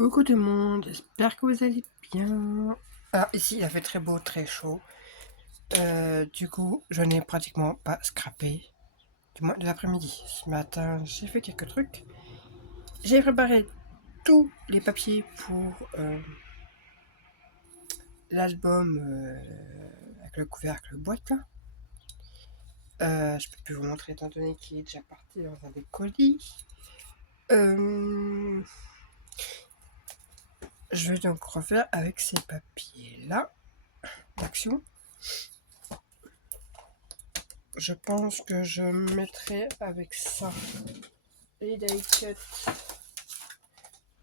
Coucou tout le monde, j'espère que vous allez bien. Alors ici il a fait très beau, très chaud. Du coup je n'ai pratiquement pas scrappé, du moins de l'après-midi. Ce matin j'ai fait quelques trucs. J'ai préparé tous les papiers pour l'album avec le couvercle boîte là. Je peux plus vous montrer étant donné qu'il est déjà parti dans un des colis. Je vais donc refaire avec ces papiers là d'action. Je pense que je mettrai avec ça les die cut.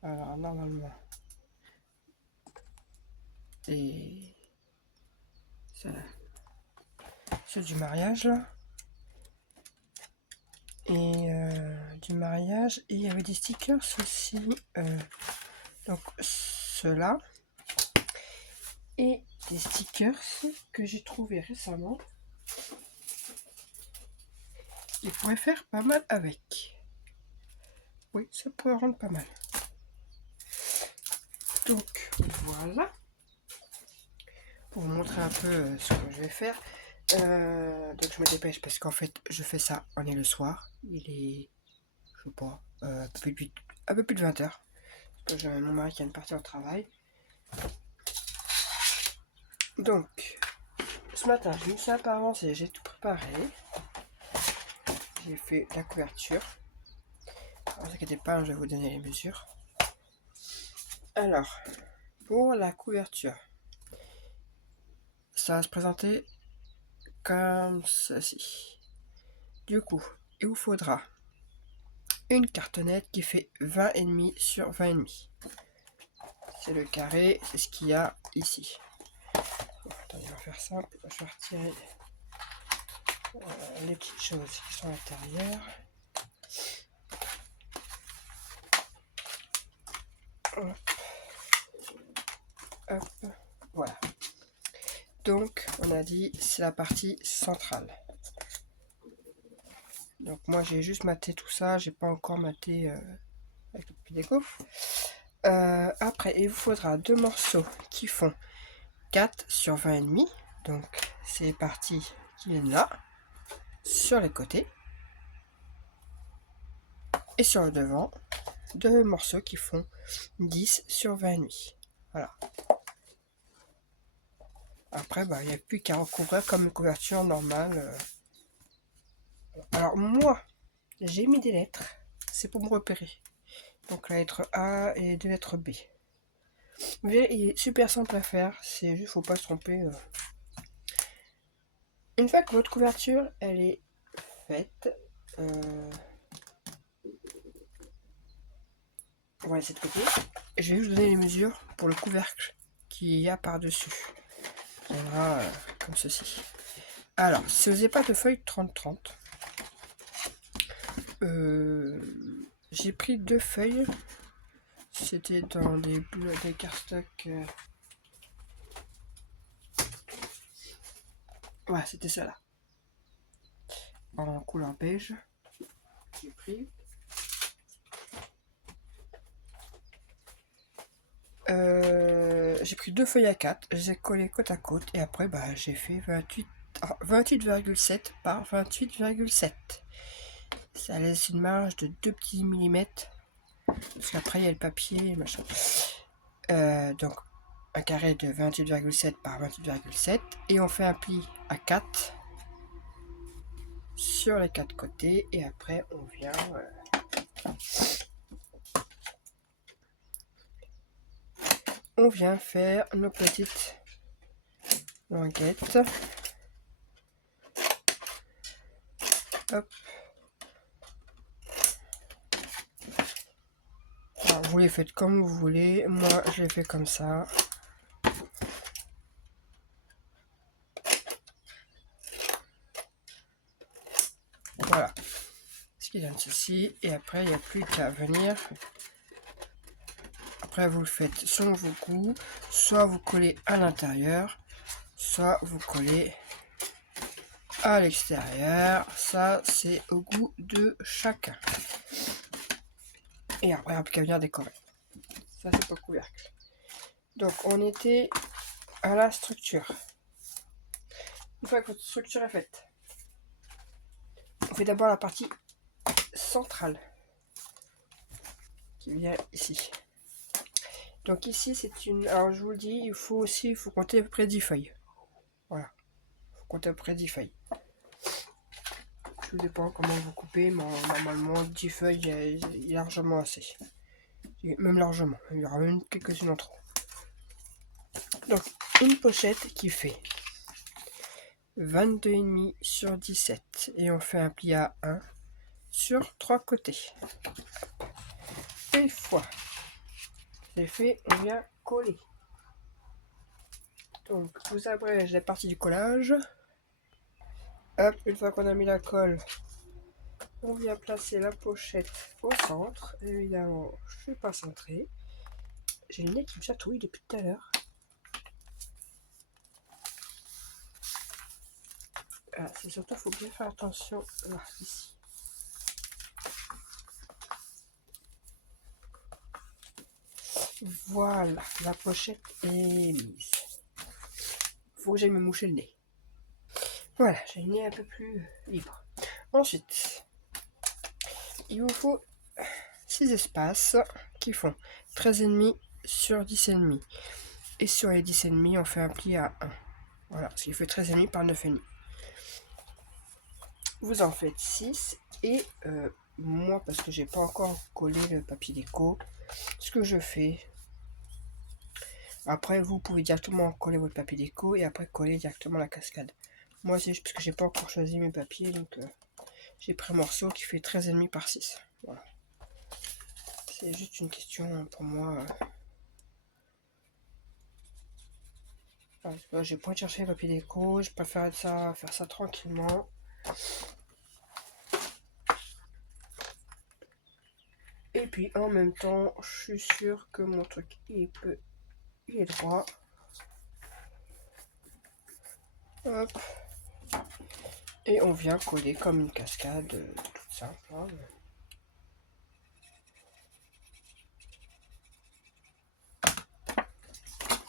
Alors normalement et ça c'est du mariage là et du mariage, et il y avait des stickers aussi, donc ceux-là et des stickers que j'ai trouvé récemment. Il pourrait faire pas mal avec. Oui, ça pourrait rendre pas mal. Donc voilà, pour vous montrer un peu ce que je vais faire. Donc je me dépêche parce qu'en fait je fais ça, on est le soir, il est, je sais pas, un peu plus de 20h. J'ai mon mari qui vient de partir au travail. Donc ce matin je me suis un peu avancé, j'ai tout préparé. J'ai fait la couverture. Ne vous inquiétez pas, je vais vous donner les mesures. Alors, pour la couverture, ça va se présenter comme ceci. Du coup, il vous faudra une cartonnette qui fait 20,5 sur 20,5. C'est le carré, c'est ce qu'il y a ici. Bon, attendez, on va faire simple. Je vais retirer les petites choses qui sont à l'intérieur. Hop. Hop. Voilà. Donc, on a dit, c'est la partie centrale. Donc, moi, j'ai juste maté tout ça. J'ai pas encore maté avec le petit déco. Après, il vous faudra deux morceaux qui font 4 sur 20,5. Donc, c'est les parties qui viennent là, sur les côtés. Et sur le devant, deux morceaux qui font 10 sur 20,5. Voilà. Après, il n'y a plus qu'à recouvrir comme une couverture normale. Alors, moi, j'ai mis des lettres. C'est pour me repérer. Donc, la lettre A et deux lettres B. Vous verrez, il est super simple à faire. C'est juste, faut pas se tromper. Une fois que votre couverture, elle est faite, voilà, cette côté. Je vais vous donner les mesures pour le couvercle qu'il y a par-dessus. Il viendra comme ceci. Alors, si vous n'avez pas de feuille 30-30, j'ai pris deux feuilles. C'était dans des cardstock. Ouais, c'était ça là. En couleur beige. J'ai pris. J'ai pris deux feuilles à 4, je les ai collées côte à côte, et après j'ai fait 28,7 par 28,7. Ça laisse une marge de 2 petits millimètres, parce qu'après il y a le papier et machin. Donc un carré de 28,7 par 28,7, et on fait un pli à 4 sur les 4 côtés, et après on vient faire nos petites languettes. Hop. Alors, vous les faites comme vous voulez, moi je les fais comme ça. Voilà ce qui donne ceci, et après il n'y a plus qu'à venir. Après vous le faites selon vos goûts, soit vous collez à l'intérieur, soit vous collez à l'extérieur. Ça c'est au goût de chacun. Et après il n'y a plus qu'à venir décorer. Ça c'est pour le couvercle. Donc on était à la structure. Une fois que votre structure est faite, on fait d'abord la partie centrale qui vient ici. Donc ici c'est une... Alors je vous le dis, il faut compter à peu près 10 feuilles. Voilà. Il faut compter à peu près 10 feuilles. Tout dépend comment vous coupez, mais normalement 10 feuilles il y a largement assez. Même largement, il y aura même quelques-unes en trop. Donc une pochette qui fait 22,5 sur 17 et on fait un pli à 1 sur 3 côtés. Une fois c'est fait, on vient coller. Donc je vous abrège la partie du collage. Hop, une fois qu'on a mis la colle, on vient placer la pochette au centre. Évidemment, je suis pas centré. J'ai le nez qui me chatouille depuis tout à l'heure. Ah, c'est surtout, il faut bien faire attention là, ici. Voilà, la pochette est mise. Faut que j'aille me moucher le nez. Voilà, j'ai le nez un peu plus libre. Ensuite, il vous faut 6 espaces qui font 13,5 sur 10,5. Et sur les 10,5, on fait un pli à 1. Voilà, ce qui fait 13,5 par 9,5. Vous en faites 6 et moi, parce que j'ai pas encore collé le papier déco, ce que je fais, après vous pouvez directement coller votre papier déco et après coller directement la cascade. Moi c'est juste parce que j'ai pas encore choisi mes papiers, donc j'ai pris un morceau qui fait 13,5 par 6. Voilà. C'est juste une question pour moi. Parce que j'ai pas cherché le papier déco, je préfère faire ça tranquillement. Et puis en même temps, je suis sûr que mon truc il est droit. Hop. Et on vient coller comme une cascade toute simple. Hein.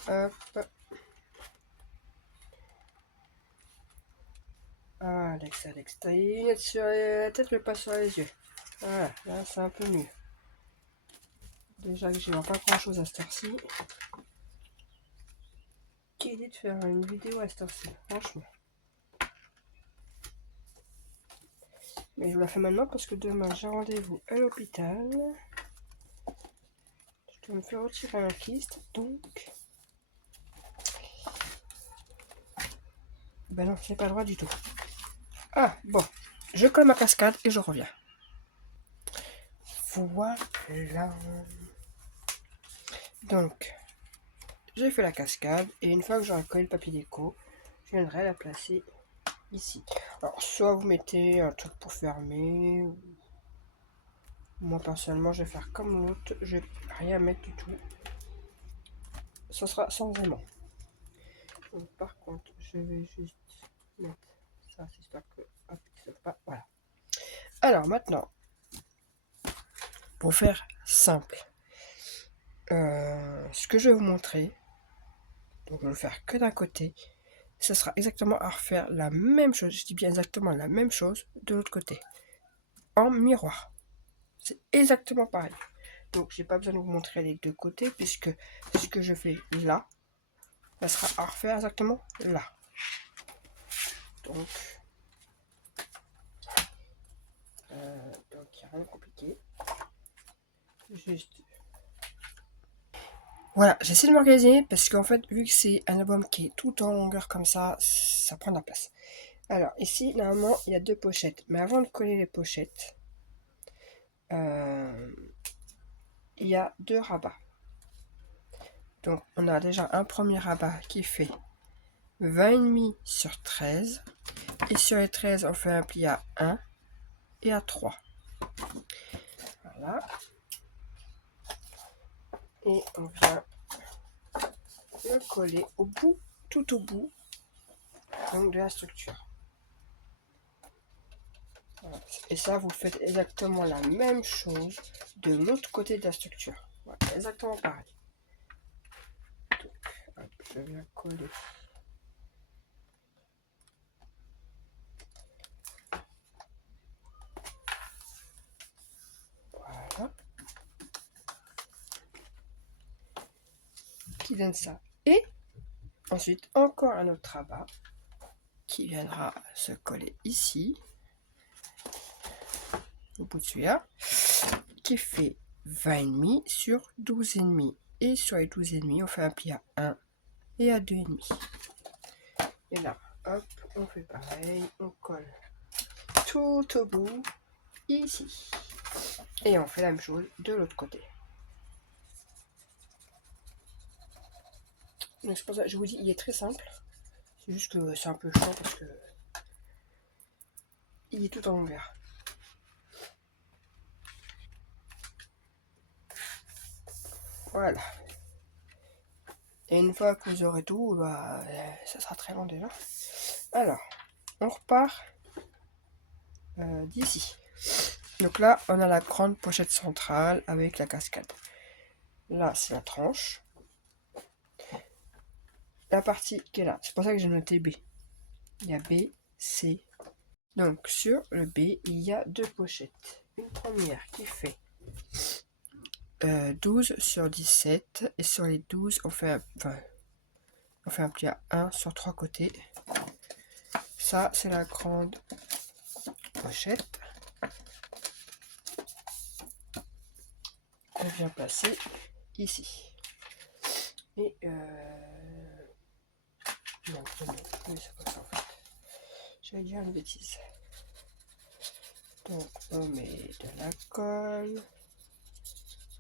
Hop. Ah, Alex, t'as les lunettes sur la tête, mais pas sur les yeux. Voilà, là c'est un peu mieux. Déjà que je vois pas grand chose à cette heure-ci. Qui dit de faire une vidéo à cette heure-ci, franchement. Mais je vous la fais maintenant parce que demain j'ai rendez-vous à l'hôpital. Je dois me faire retirer un kyste, donc... Ben non, j'ai pas le droit du tout. Ah, bon. Je colle ma cascade et je reviens. Voilà. Donc, j'ai fait la cascade et une fois que j'aurai collé le papier déco, je viendrai la placer ici. Alors, soit vous mettez un truc pour fermer. Moi, personnellement, je vais faire comme l'autre. Je vais rien mettre du tout. Ce sera sans aimant. Donc, par contre, je vais juste mettre ça, j'espère que... Hop, ça va pas. Voilà. Alors, maintenant, pour faire simple, ce que je vais vous montrer, donc je vais le faire que d'un côté, ce sera exactement à refaire la même chose, je dis bien exactement la même chose de l'autre côté, en miroir. C'est exactement pareil. Donc j'ai pas besoin de vous montrer les deux côtés puisque ce que je fais là, ça sera à refaire exactement là. Donc il n'y a rien de compliqué. Juste. Voilà, j'essaie de m'organiser parce qu'en fait, vu que c'est un album qui est tout en longueur comme ça prend de la place. Alors ici, normalement, il y a deux pochettes. Mais avant de coller les pochettes, il y a deux rabats. Donc on a déjà un premier rabat qui fait 20,5 sur 13. Et sur les 13, on fait un pli à 1 et à 3. Voilà. Et on vient le coller au bout, tout au bout donc de la structure. Voilà. Et ça, vous faites exactement la même chose de l'autre côté de la structure. Voilà, exactement pareil. Donc, hop, je viens coller. Voilà. Qui donne ça. Et ensuite, encore un autre rabat qui viendra se coller ici, au bout de celui-là, qui fait 20,5 sur 12,5. Et sur les 12,5, on fait un pli à 1 et à 2,5. Et là, hop, on fait pareil, on colle tout au bout, ici. Et on fait la même chose de l'autre côté. Donc c'est pour ça que je vous dis, il est très simple. C'est juste que c'est un peu chiant parce que il est tout en longueur. Voilà. Et une fois que vous aurez tout, bah, ça sera très long déjà. Alors, on repart d'ici. Donc là, on a la grande pochette centrale avec la cascade. Là, c'est la tranche. La partie qui est là, c'est pour ça que j'ai noté B. Il y a B, C. Donc sur le B, il y a deux pochettes. Une première qui fait 12 sur 17. Et sur les 12, on fait un pli à 1 sur 3 côtés. Ça, c'est la grande pochette. On vient placer ici. Et non, c'est pas ça en fait. J'allais dire une bêtise. Donc on met de la colle.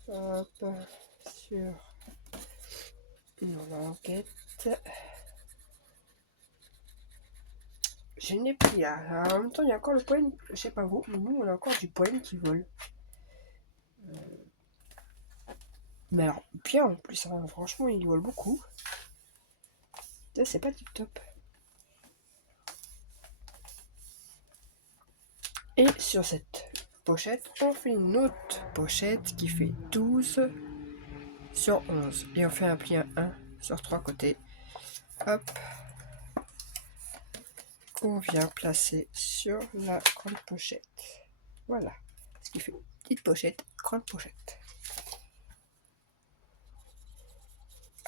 Hop, sur nos languettes. Je n'ai plus là. En même temps, il y a encore le poème. Je sais pas vous, mais nous, on a encore du poème qui vole. Mais alors, bien en plus, hein, franchement, il vole beaucoup. Ça, c'est pas tip top. Et sur cette pochette, on fait une autre pochette qui fait 12 sur 11. Et on fait un pli à 1 sur 3 côtés. Hop. On vient placer sur la grande pochette. Voilà. Ce qui fait petite pochette, grande pochette.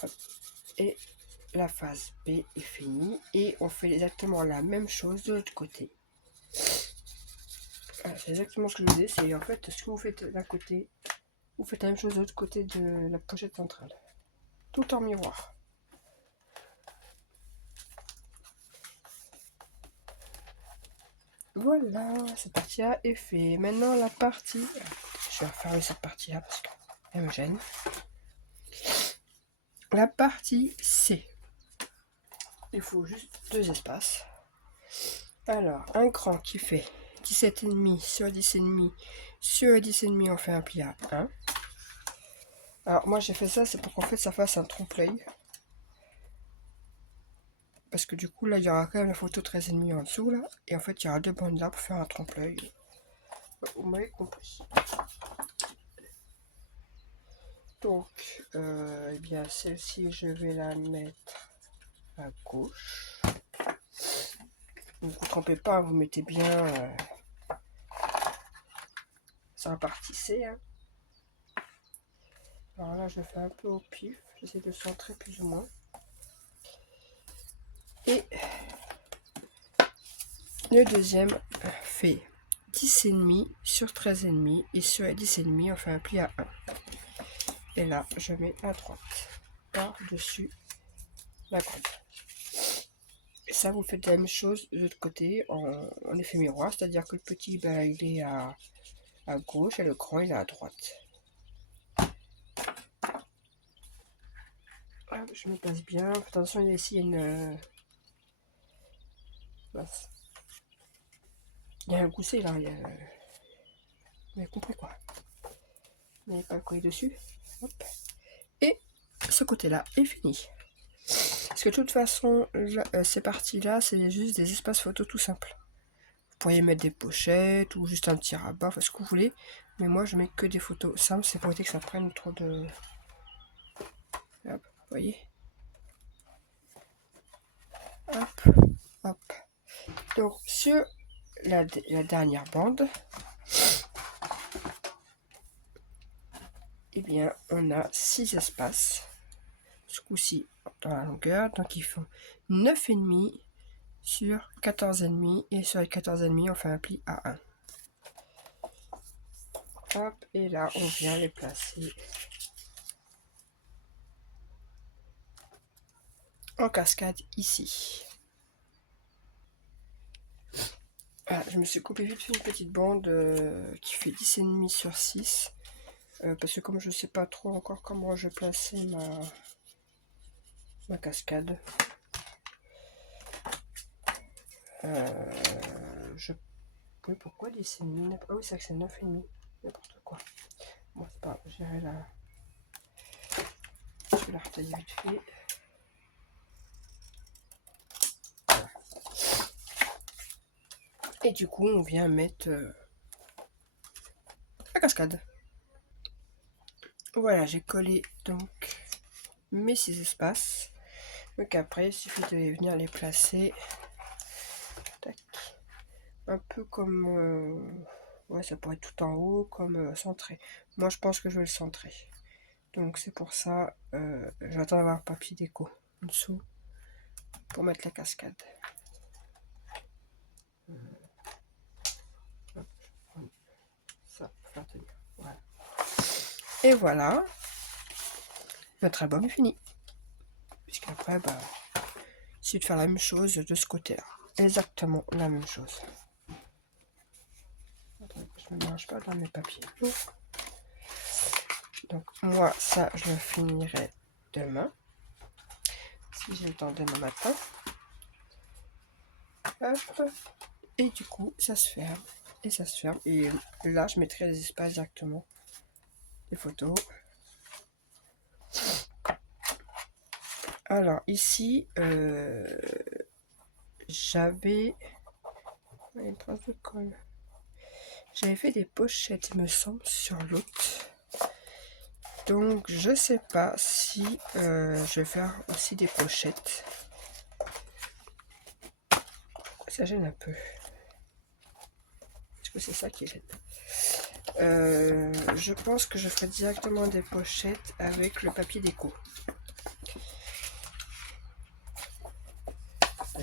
Hop. Et la phase B est finie. Et on fait exactement la même chose de l'autre côté. Voilà, c'est exactement ce que je disais. C'est en fait ce que vous faites d'un côté, vous faites la même chose de l'autre côté de la pochette centrale. Tout en miroir. Voilà, cette partie-là est faite. Maintenant, la partie... Je vais refermer cette partie-là parce qu'elle me gêne. La partie C. Il faut juste deux espaces. Alors, un grand qui fait 17,5 sur 10,5 sur 10,5, on fait un pli à 1. Alors, moi j'ai fait ça, c'est pour qu'en fait ça fasse un trompe-l'œil. Parce que du coup, là, il y aura quand même la photo 13,5 en dessous, là. Et en fait, il y aura deux bandes là pour faire un trompe-l'œil. Vous m'avez compris. Donc, eh bien, celle-ci, je vais la mettre à gauche. Ne vous trompez pas, vous mettez bien sur la partie C. Hein. Alors là, je fais un peu au pif. J'essaie de centrer plus ou moins. Et le deuxième fait 10,5 sur 13,5. Et sur les 10,5, on fait un pli à 1. Et là, je mets à droite par-dessus la grande. Et ça, vous faites la même chose de l'autre côté en effet miroir, c'est-à-dire que le petit, ben, il est à gauche et le grand, il est à droite. Hop, je me place bien. Attention, ici, il y a une... il y a un gousset là. Vous avez compris quoi. Vous n'avez pas collé dessus. Hop. Et ce côté-là est fini. Parce que de toute façon, ces parties-là, c'est juste des espaces photos tout simples. pourriez mettre des pochettes ou juste un petit rabat, enfin ce que vous voulez. Mais moi je mets que des photos simples, c'est pour éviter que ça prenne trop de... Hop, vous voyez. Hop, hop. Donc sur la dernière bande, eh bien on a 6 espaces. Ce coup-ci dans la longueur, donc ils font 9,5 sur 14,5 et sur les 14,5 on fait un pli à 1. Hop, et là on vient les placer en cascade ici. Ah, je me suis coupé vite fait une petite bande qui fait 10,5 sur 6 parce que comme je sais pas trop encore comment je vais placer ma cascade, je peux... Pourquoi 10,5? Ah oui, c'est que c'est 9,5, n'importe quoi. Bon, c'est pas grave, j'irai là. Je vais la retailler vite fait. Voilà. Et du coup, on vient mettre la cascade. Voilà, j'ai collé donc mes 6 espaces. Donc après, il suffit de venir les placer. Tac. Un peu comme... ouais, ça pourrait être tout en haut, comme centré. Moi, je pense que je vais le centrer. Donc c'est pour ça, je vais attendre d'avoir un papier déco en dessous pour mettre la cascade. Ça, pour faire tenir. Voilà. Et voilà, notre album est fini. Puisqu'après, bah, il suffit de faire la même chose de ce côté-là. Exactement la même chose. Je ne mélange pas dans mes papiers. Donc moi, ça, je le finirai demain. Si j'ai le temps demain matin. Hop. Et du coup, ça se ferme. Et ça se ferme. Et là, je mettrai les espaces directement. Les photos. Alors, ici, j'avais une trace de colle. J'avais fait des pochettes, il me semble, sur l'autre. Donc, je sais pas si je vais faire aussi des pochettes. Ça gêne un peu. Est-ce que c'est ça qui gêne? Je pense que je ferai directement des pochettes avec le papier déco.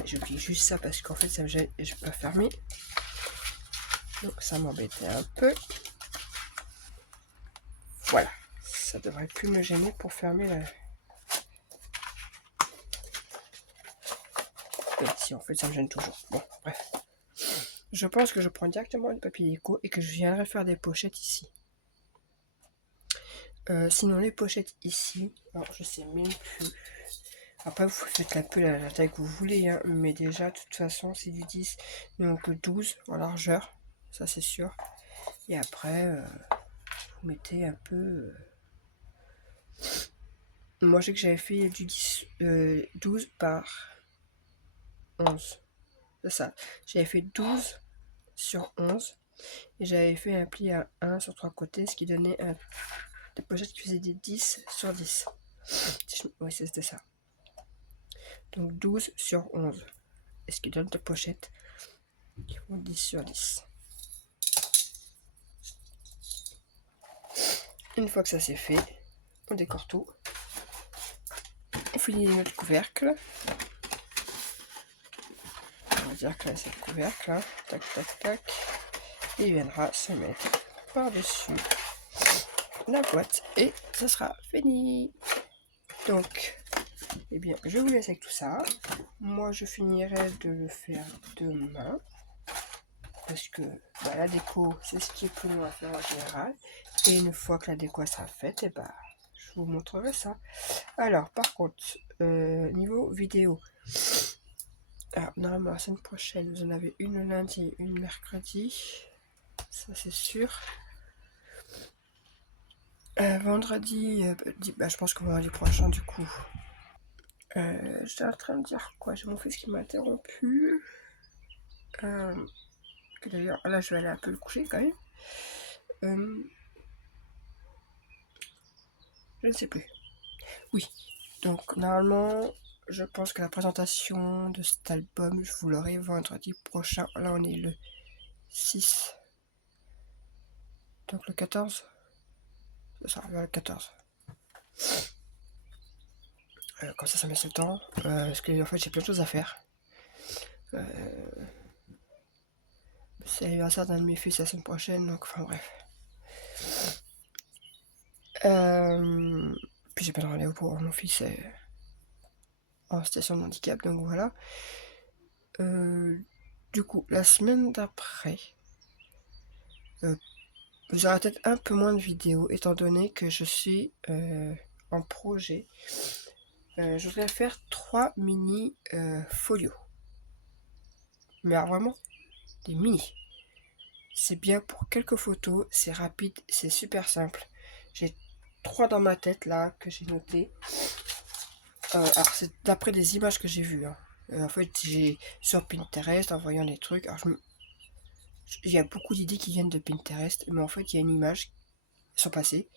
J'oublie juste ça parce qu'en fait ça me gêne et je peux pas fermer. Donc ça m'embêtait un peu. Voilà. Ça devrait plus me gêner pour fermer la... Et si en fait ça me gêne toujours. Bon, bref. Je pense que je prends directement le papier déco et que je viendrai faire des pochettes ici. Sinon les pochettes ici, alors je sais même plus. Après vous faites un peu la taille que vous voulez, hein, mais déjà de toute façon c'est du 10, donc 12 en largeur, ça c'est sûr. Et après vous mettez un peu... Moi je sais que j'avais fait du 10, 12 par 11. C'est ça. J'avais fait 12 sur 11. Et j'avais fait un pli à 1 sur 3 côtés, ce qui donnait des pochettes qui faisaient des 10 sur 10. Oui, c'était ça. Donc 12 sur 11. Et ce qui donne des pochettes qui font 10 sur 10. Une fois que ça c'est fait, on décore tout. On finit notre couvercle. On va dire que là c'est le couvercle. Hein. Tac, tac, tac. Et il viendra se mettre par-dessus la boîte. Et ça sera fini. Donc, eh bien, je vous laisse avec tout ça. Moi, je finirai de le faire demain. Parce que bah, la déco, c'est ce qui est plus long à faire en général. Et une fois que la déco sera faite, et bah, je vous montrerai ça. Alors, par contre, niveau vidéo. Alors, normalement, la semaine prochaine, vous en avez une le lundi, une le mercredi. Ça, c'est sûr. Vendredi, bah, je pense que vendredi prochain, du coup. J'étais en train de dire quoi? J'ai mon fils qui m'a interrompu. Que d'ailleurs, là, je vais aller un peu le coucher quand même. Je ne sais plus. Oui. Donc, normalement, je pense que la présentation de cet album, je vous l'aurai vendredi prochain. Là, on est le 6. Donc, le 14. Ça sera le 14. Comme ça me laisse le temps. Parce que, en fait, j'ai plein de choses à faire. C'est l'anniversaire d'un de mes fils la semaine prochaine. Donc, enfin, bref. Puis, j'ai pas de rendez-vous pour mon fils en situation de handicap. Donc, voilà. Du coup, la semaine d'après, vous aurez peut-être un peu moins de vidéos, étant donné que je suis en projet. Je voudrais faire 3 mini folios. Mais alors vraiment, des mini. C'est bien pour quelques photos, c'est rapide, c'est super simple. J'ai 3 dans ma tête là, que j'ai noté. Alors c'est d'après des images que j'ai vues. Hein. En fait, j'ai sur Pinterest, en voyant des trucs. Alors, il y a beaucoup d'idées qui viennent de Pinterest, mais en fait, il y a une image qui sont passées.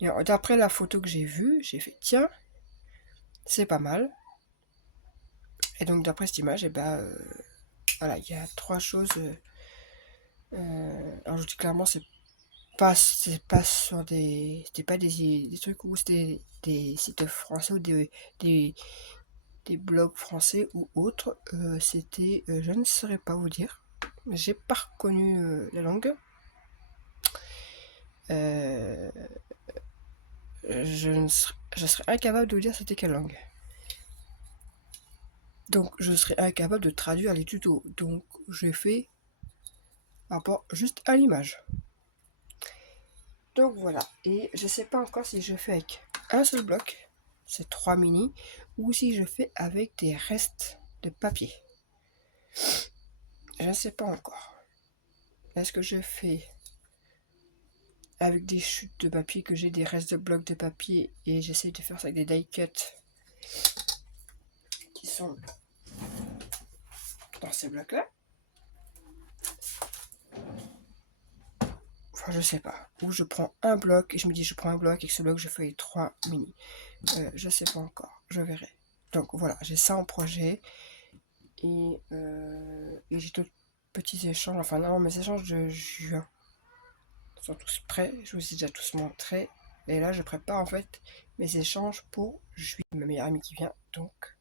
D'après la photo que j'ai vue, j'ai fait tiens, c'est pas mal. Et donc d'après cette image, et voilà, il y a 3 choses. Alors je dis clairement, c'est pas sur c'était pas des trucs où c'était des sites français ou des, blogs français ou autres. C'était, je ne saurais pas vous dire. J'ai pas reconnu la langue. Je serais incapable de vous dire c'était quelle langue. Donc je serais incapable de traduire les tutos. Donc j'ai fait rapport juste à l'image. Donc voilà. Et je sais pas encore si je fais avec un seul bloc, c'est 3 mini, ou si je fais avec des restes de papier. Je ne sais pas encore. Est-ce que je fais avec des chutes de papier, que j'ai des restes de blocs de papier, et j'essaie de faire ça avec des die cuts qui sont dans ces blocs là. Enfin je sais pas. Ou je prends un bloc et je me dis je prends un bloc et que ce bloc je fais les 3 mini. Je sais pas encore. Je verrai. Donc voilà, j'ai ça en projet. Et j'ai d'autres petits échanges. Enfin non, mes échanges de juin sont tous prêts. Je vous ai déjà tous montré. Et là je prépare en fait mes échanges pour juillet. Ma meilleure amie qui vient. Donc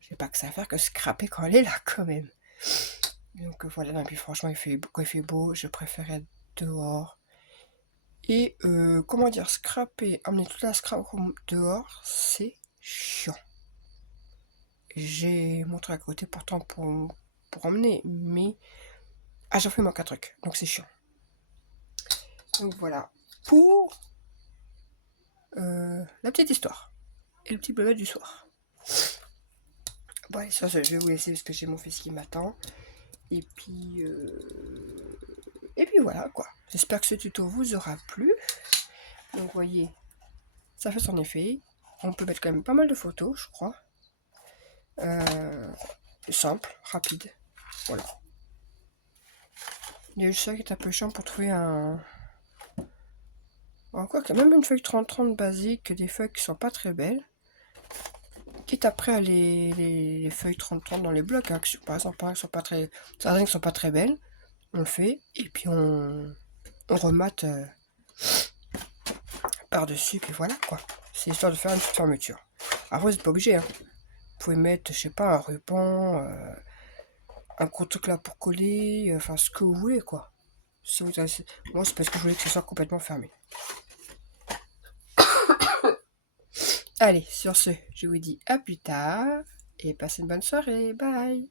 j'ai pas que ça à faire que scraper quand elle est là quand même. Donc voilà, et puis franchement quand il fait beau, je préfère être dehors. Et comment dire, scraper, emmener toute la scrap dehors, c'est chiant. J'ai mon truc à côté pourtant pour emmener, mais à chaque fois il manque un truc, donc c'est chiant. Donc voilà, pour la petite histoire et le petit bleu du soir. Bon allez, ça je vais vous laisser parce que j'ai mon fils qui m'attend. Et puis voilà quoi. J'espère que ce tuto vous aura plu. Donc vous voyez, ça fait son effet. On peut mettre quand même pas mal de photos, je crois. Simple, rapide. Voilà. Il y a juste ça qui est un peu chiant pour trouver un... Bon, quoi que même une feuille 30-30 basique, des feuilles qui sont pas très belles. Quitte après les feuilles 30-30 dans les blocs, hein, qui, par exemple, sont pas très... certaines qui sont pas très belles. On le fait, et puis on remate par-dessus, puis voilà quoi. C'est histoire de faire une petite fermeture. Après, vous n'êtes pas obligé, hein. Vous pouvez mettre, je sais pas, un ruban, un gros truc là pour coller, enfin ce que vous voulez quoi. Si vous avez... Moi c'est parce que je voulais que ce soit complètement fermé. Allez, sur ce, je vous dis à plus tard et passez une bonne soirée. Bye.